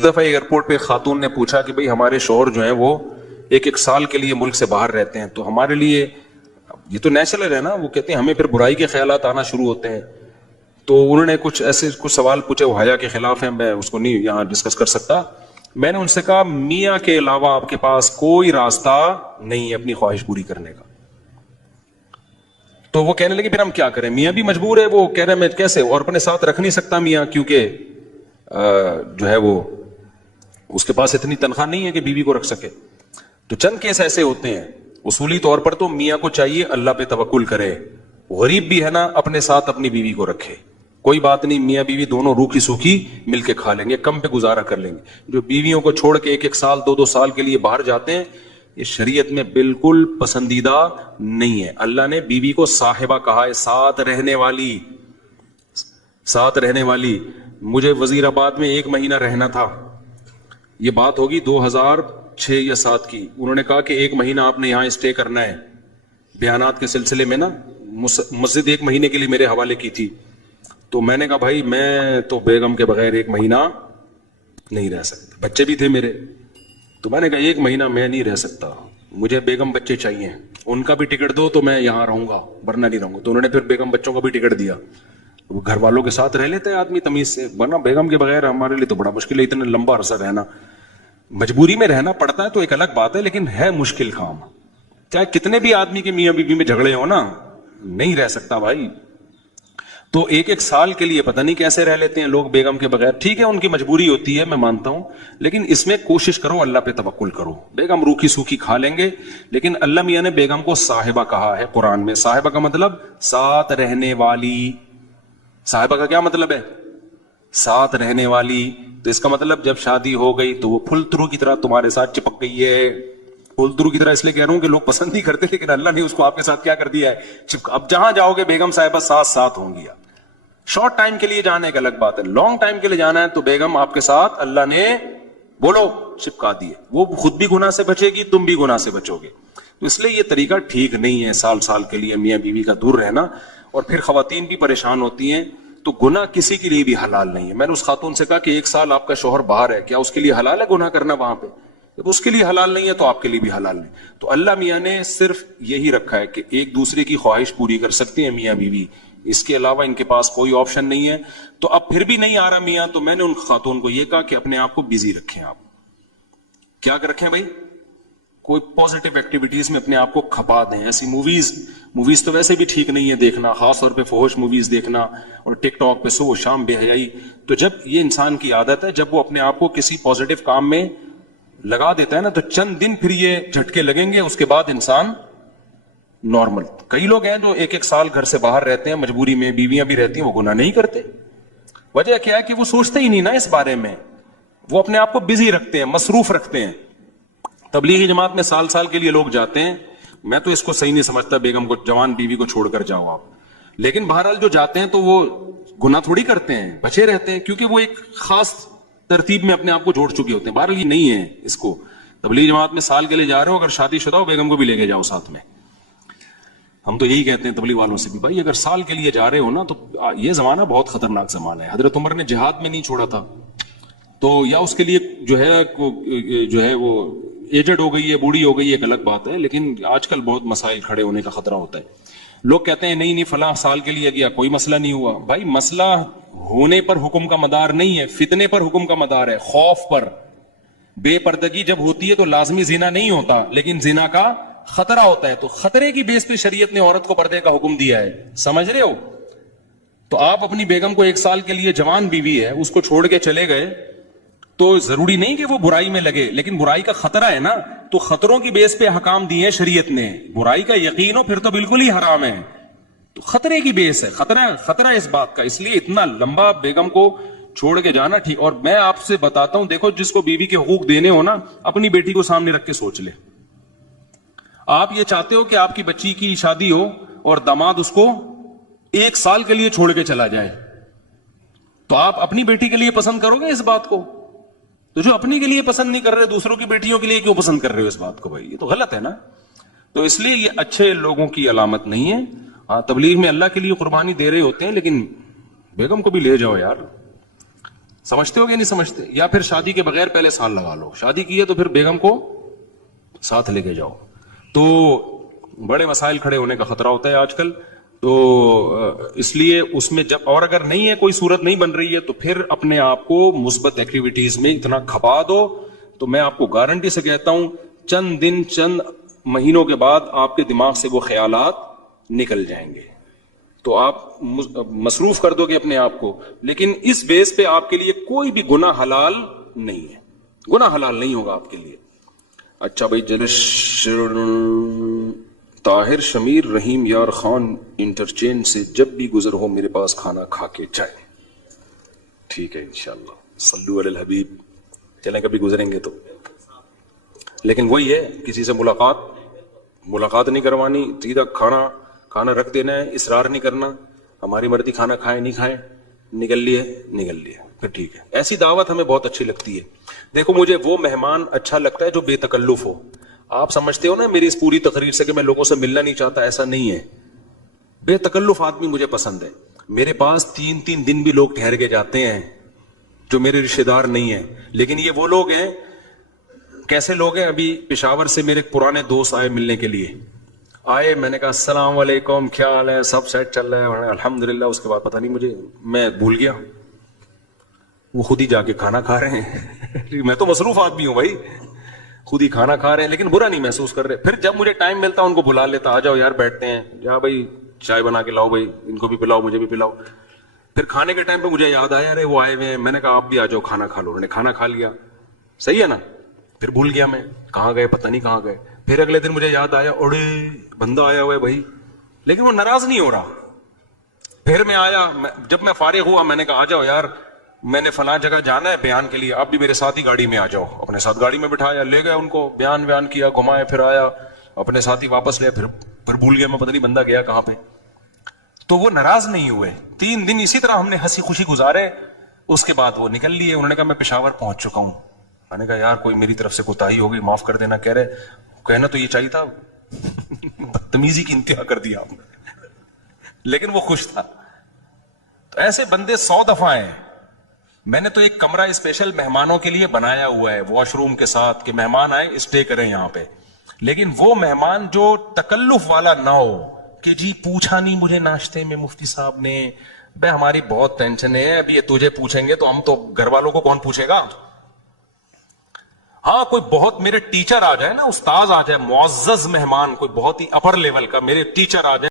دفعہ ایئرپورٹ پہ خاتون نے پوچھا کہ بھئی ہمارے شوہر جو ہیں وہ ایک سال کے لیے ملک سے باہر رہتے ہیں، تو ہمارے لیے یہ تو نیچرل ہے نا، وہ کہتے ہیں ہمیں پھر برائی کے خیالات آنا شروع ہوتے ہیں. تو انہوں نے کچھ سوال پوچھے، وہ حیا کے خلاف ہیں، میں اس کو نہیں یہاں ڈسکس کر سکتا. میں نے ان سے کہا میاں کے علاوہ آپ کے پاس کوئی راستہ نہیں ہے اپنی خواہش پوری کرنے کا. تو وہ کہنے لگے پھر ہم کیا کریں، میاں بھی مجبور ہے. وہ کہہ رہے میں کیسے، اور اپنے ساتھ رکھ نہیں سکتا میاں، کیونکہ جو ہے وہ اس کے پاس اتنی تنخواہ نہیں ہے کہ بیوی کو رکھ سکے. تو چند کیس ایسے ہوتے ہیں. اصولی طور پر تو میاں کو چاہیے اللہ پہ توکل کرے، غریب بھی ہے نا اپنے ساتھ اپنی بیوی کو رکھے. کوئی بات نہیں، میاں بیوی دونوں روکھی سوکھی مل کے کھا لیں گے، کم پہ گزارا کر لیں گے. جو بیویوں کو چھوڑ کے ایک سال دو سال کے لیے باہر جاتے ہیں، یہ شریعت میں بالکل پسندیدہ نہیں ہے. اللہ نے بیوی کو صاحبہ کہا ہے، ساتھ رہنے والی. مجھے وزیر آباد میں 1 مہینہ رہنا تھا، یہ بات ہوگی 2006 یا 2007 کی. انہوں نے کہا کہ 1 مہینہ آپ نے یہاں اسٹے کرنا ہے. بیانات کے سلسلے میں نا مسجد 1 مہینے کے لیے میرے حوالے کی تھی. تو میں نے کہا بھائی میں تو بیگم کے بغیر 1 مہینہ نہیں رہ سکتا، بچے بھی تھے میرے. تو میں نے کہا 1 مہینہ میں نہیں رہ سکتا، مجھے بیگم بچے چاہیے، ان کا بھی ٹکٹ دو تو میں یہاں رہوں گا ورنہ نہیں رہوں گا. تو انہوں نے پھر بیگم بچوں کا بھی ٹکٹ دیا. وہ گھر والوں کے ساتھ رہ لیتے ہیں آدمی تمیز سے، ورنہ بیگم کے بغیر ہمارے لیے تو بڑا مشکل ہے اتنا لمبا عرصہ رہنا. مجبوری میں رہنا پڑتا ہے تو ایک الگ بات ہے، لیکن ہے مشکل کام. چاہے کتنے بھی آدمی کے میاں بیوی میں جھگڑے ہو نا، نہیں رہ سکتا بھائی. تو 1 سال کے لیے پتہ نہیں کیسے رہ لیتے ہیں لوگ بیگم کے بغیر. ٹھیک ہے ان کی مجبوری ہوتی ہے، میں مانتا ہوں، لیکن اس میں کوشش کرو اللہ پہ توکل کرو. بیگم روکھی سوکھی کھا لیں گے، لیکن اللہ میاں نے بیگم کو صاحبہ کہا ہے قرآن میں. صاحبہ کا مطلب ساتھ رہنے والی. صاحبہ کا کیا مطلب ہے؟ ساتھ رہنے والی. تو اس کا مطلب جب شادی ہو گئی تو وہ پھل ترو کی طرح تمہارے ساتھ چپک گئی ہے. پھل ترو کی طرح اس لیے کہہ رہا ہوں کہ لوگ پسند نہیں کرتے، لیکن اللہ نے اس کو آپ کے ساتھ کیا کر دیا ہے. اب جہاں جاؤ گے بیگم صاحبہ ساتھ ہوں گی. شارٹ ٹائم کے لیے جانا ایک الگ بات ہے، لانگ ٹائم کے لیے جانا ہے تو بیگم آپ کے ساتھ اللہ نے بولو چپکا دی ہے. وہ خود بھی گناہ سے بچے گی، تم بھی گناہ سے بچو گے. تو اس لیے یہ طریقہ ٹھیک نہیں ہے سال کے لیے میاں بیوی کا دور رہنا. اور پھر خواتین بھی پریشان ہوتی ہیں. تو گناہ کسی کے لیے بھی حلال نہیں ہے. میں نے اس خاتون سے کہا کہ 1 سال آپ کا شوہر باہر ہے، کیا اس کے لیے حلال ہے گناہ کرنا وہاں پہ؟ جب اس کے لیے حلال نہیں ہے تو آپ کے لیے بھی حلال نہیں. تو اللہ میاں نے صرف یہی رکھا ہے کہ ایک دوسرے کی خواہش پوری کر سکتے ہیں میاں بیوی، اس کے علاوہ ان کے پاس کوئی آپشن نہیں ہے. تو اب پھر بھی نہیں آ رہا میاں، تو میں نے ان خاتون کو یہ کہا کہ اپنے آپ کو بزی رکھیں. آپ کیا رکھیں بھائی؟ کوئی پازیٹیو ایکٹیویٹیز میں اپنے آپ کو کھپا دیں. ایسی موویز تو ویسے بھی ٹھیک نہیں ہے دیکھنا، خاص طور پہ فحش موویز دیکھنا، اور ٹک ٹاک پہ صبح و شام بے حیائی. تو جب یہ انسان کی عادت ہے، جب وہ اپنے آپ کو کسی پازیٹیو کام میں لگا دیتا ہے نا، تو چند دن پھر یہ جھٹکے لگیں گے، اس کے بعد انسان نارمل. کئی لوگ ہیں جو 1 سال گھر سے باہر رہتے ہیں مجبوری میں، بیویاں بھی رہتی ہیں، وہ گناہ نہیں کرتے. وجہ کیا ہے کہ وہ سوچتے ہی نہیں نا اس بارے میں، وہ اپنے آپ کو بزی رکھتے ہیں، مصروف رکھتے ہیں. تبلیغی جماعت میں سال کے لیے لوگ جاتے ہیں. میں تو اس کو صحیح نہیں سمجھتا، بیگم کو، جوان بیوی کو چھوڑ کر جاؤ آپ. لیکن بہرحال جو جاتے ہیں تو وہ گناہ تھوڑی کرتے ہیں، بچے رہتے ہیں، کیونکہ وہ ایک خاص ترتیب میں اپنے آپ کو جوڑ چکے ہوتے ہیں. بہرحال یہ نہیں ہے اس کو. تبلیغی جماعت میں سال کے لیے جا رہے ہو، اگر شادی شدہ ہو بیگم کو بھی لے کے جاؤ ساتھ میں. ہم تو یہی کہتے ہیں تبلیغ والوں سے بھی، بھائی اگر سال کے لیے جا رہے ہو نا، تو یہ زمانہ بہت خطرناک زمانہ ہے. حضرت عمر نے جہاد میں نہیں چھوڑا تھا، تو یا اس کے لیے جو ہے وہ ایجڈ ہو گئی ہے، بوڑھی ہو گئی ہے، ایک الگ بات ہے. لیکن آج کل بہت مسائل کھڑے ہونے کا خطرہ ہوتا ہے. لوگ کہتے ہیں نہیں فلاں سال کے لیے گیا کوئی مسئلہ نہیں ہوا. بھائی مسئلہ ہونے پر حکم کا مدار نہیں ہے، فتنے پر حکم کا مدار ہے، خوف پر. بے پردگی جب ہوتی ہے تو لازمی زنا نہیں ہوتا، لیکن زنا کا خطرہ ہوتا ہے. تو خطرے کی بیس پہ شریعت نے عورت کو پردے کا حکم دیا ہے. سمجھ رہے ہو؟ تو آپ اپنی بیگم کو 1 سال کے لیے، جوان بیوی ہے، اس کو چھوڑ کے چلے گئے تو ضروری نہیں کہ وہ برائی میں لگے، لیکن برائی کا خطرہ ہے نا. تو خطروں کی بیس پہ احکام دیے ہیں شریعت نے. برائی کا یقین ہو پھر تو بالکل ہی حرام ہے. تو خطرے کی بیس ہے، خطرہ اس بات کا. اس لیے اتنا لمبا بیگم کو چھوڑ کے جانا ٹھیک. اور میں آپ سے بتاتا ہوں، دیکھو جس کو بیوی کے حقوق دینے ہو نا، اپنی بیٹی کو سامنے رکھ کے سوچ لے. آپ یہ چاہتے ہو کہ آپ کی بچی کی شادی ہو اور داماد اس کو 1 سال کے لیے چھوڑ کے چلا جائے، تو آپ اپنی بیٹی کے لیے پسند کرو گے اس بات کو؟ تو جو اپنی کے لیے پسند نہیں کر رہے، دوسروں کی بیٹیوں کے لیے کیوں پسند کر رہے ہو اس بات کو؟ بھائی یہ تو غلط ہے نا. تو اس لیے یہ اچھے لوگوں کی علامت نہیں ہے. ہاں تبلیغ میں اللہ کے لیے قربانی دے رہے ہوتے ہیں، لیکن بیگم کو بھی لے جاؤ یار. سمجھتے ہو کہ نہیں سمجھتے؟ یا پھر شادی کے بغیر پہلے سال لگا لو، شادی کی ہے تو پھر بیگم کو ساتھ لے کے جاؤ. تو بڑے مسائل کھڑے ہونے کا خطرہ ہوتا ہے آج کل. تو اس لیے اس میں جب، اور اگر نہیں ہے کوئی صورت نہیں بن رہی ہے تو پھر اپنے آپ کو مثبت ایکٹیویٹیز میں اتنا کھپا دو. تو میں آپ کو گارنٹی سے کہتا ہوں چند دن چند مہینوں کے بعد آپ کے دماغ سے وہ خیالات نکل جائیں گے. تو آپ مصروف کر دو گے اپنے آپ کو، لیکن اس بیس پہ آپ کے لیے کوئی بھی گناہ حلال نہیں ہے، گناہ حلال نہیں ہوگا آپ کے لیے. اچھا بھائی، طاہر شمیر رحیم یار خان انٹرچینج سے جب بھی گزر ہو میرے پاس کھانا کھا کے جائے. ٹھیک ہے انشاءاللہ، صلو علی الحبیب. چلیں کبھی گزریں گے تو. لیکن وہی ہے، کسی سے ملاقات نہیں کروانی، سیدھا کھانا رکھ دینا ہے، اصرار نہیں کرنا. ہماری مرضی، کھانا کھائیں نہیں کھائیں، نکل لیے پھر ٹھیک ہے. ایسی دعوت ہمیں بہت اچھی لگتی ہے. دیکھو مجھے وہ مہمان اچھا لگتا ہے جو بے تکلف ہو. آپ سمجھتے ہو نا میری اس پوری تقریر سے کہ میں لوگوں سے ملنا نہیں چاہتا، ایسا نہیں ہے. بے تکلف آدمی مجھے پسند ہے. میرے پاس 3 دن بھی لوگ ٹھہر کے جاتے ہیں جو میرے رشتے دار نہیں ہیں، لیکن یہ وہ لوگ ہیں. کیسے لوگ ہیں؟ ابھی پشاور سے میرے پرانے دوست آئے ملنے کے لیے. آئے، میں نے کہا السلام علیکم، کیا حال ہے؟ سب سیٹ چل رہا ہے الحمدللہ. اس کے بعد پتہ نہیں میں بھول گیا، وہ خود ہی جا کے کھانا کھا رہے ہیں. میں تو مصروف آدمی ہوں بھائی، خود ہی کھانا کھا رہے ہیں لیکن برا نہیں محسوس کر رہے. پھر جب مجھے ٹائم ملتا ان کو بلا لیتا، آ جاؤ یار بیٹھتے ہیں، جا بھائی چائے بنا کے لاؤ، بھائی ان کو بھی پلاؤ مجھے بھی پلاؤ. پھر کھانے کے ٹائم پہ مجھے یاد آیا ارے وہ آئے ہوئے ہیں، میں نے کہا آپ بھی آ جاؤ کھانا کھا لو. انہوں نے کھانا کھا لیا، صحیح ہے نا. پھر بھول گیا میں کہاں گئے، پتہ نہیں کہاں گئے. پھر اگلے دن مجھے یاد آیا اڑے بندہ آیا ہوا ہے بھائی، لیکن وہ ناراض نہیں ہو رہا. پھر میں آیا، جب میں فارغ ہوا میں نے کہا آ جاؤ یار، میں نے فلاں جگہ جانا ہے بیان کے لیے، آپ بھی میرے ساتھ ہی گاڑی میں آ جاؤ. اپنے ساتھ گاڑی میں بٹھایا، لے گیا ان کو، بیان کیا، گھمایا، پھر آیا اپنے ساتھ ہی واپس لیا. پھر بھول گیا میں، پتہ نہیں بندہ گیا کہاں پہ. تو وہ ناراض نہیں ہوئے. 3 دن اسی طرح ہم نے ہنسی خوشی گزارے. اس کے بعد وہ نکل لیے. انہوں نے کہا میں پشاور پہنچ چکا ہوں. میں نے کہا یار کوئی میری طرف سے کوتاہی ہو گئی، معاف کر دینا. کہہ رہے کہنا تو یہ چاہیے تھا، بدتمیزی کی انتہا کر دیا آپ نے. لیکن وہ خوش تھا. تو ایسے بندے 100 دفعہ ہیں. میں نے تو ایک کمرہ اسپیشل مہمانوں کے لیے بنایا ہوا ہے، واش روم کے ساتھ، کہ مہمان آئے اسٹے کریں یہاں پہ. لیکن وہ مہمان جو تکلف والا نہ ہو کہ جی پوچھا نہیں مجھے ناشتے میں مفتی صاحب نے، بھائی ہماری بہت ٹینشن ہے، ابھی یہ تجھے پوچھیں گے تو ہم تو گھر والوں کو کون پوچھے گا. ہاں کوئی بہت میرے ٹیچر آ جائے نا، استاذ آ جائے، معزز مہمان، کوئی بہت ہی اپر لیول کا میرے ٹیچر آ جائے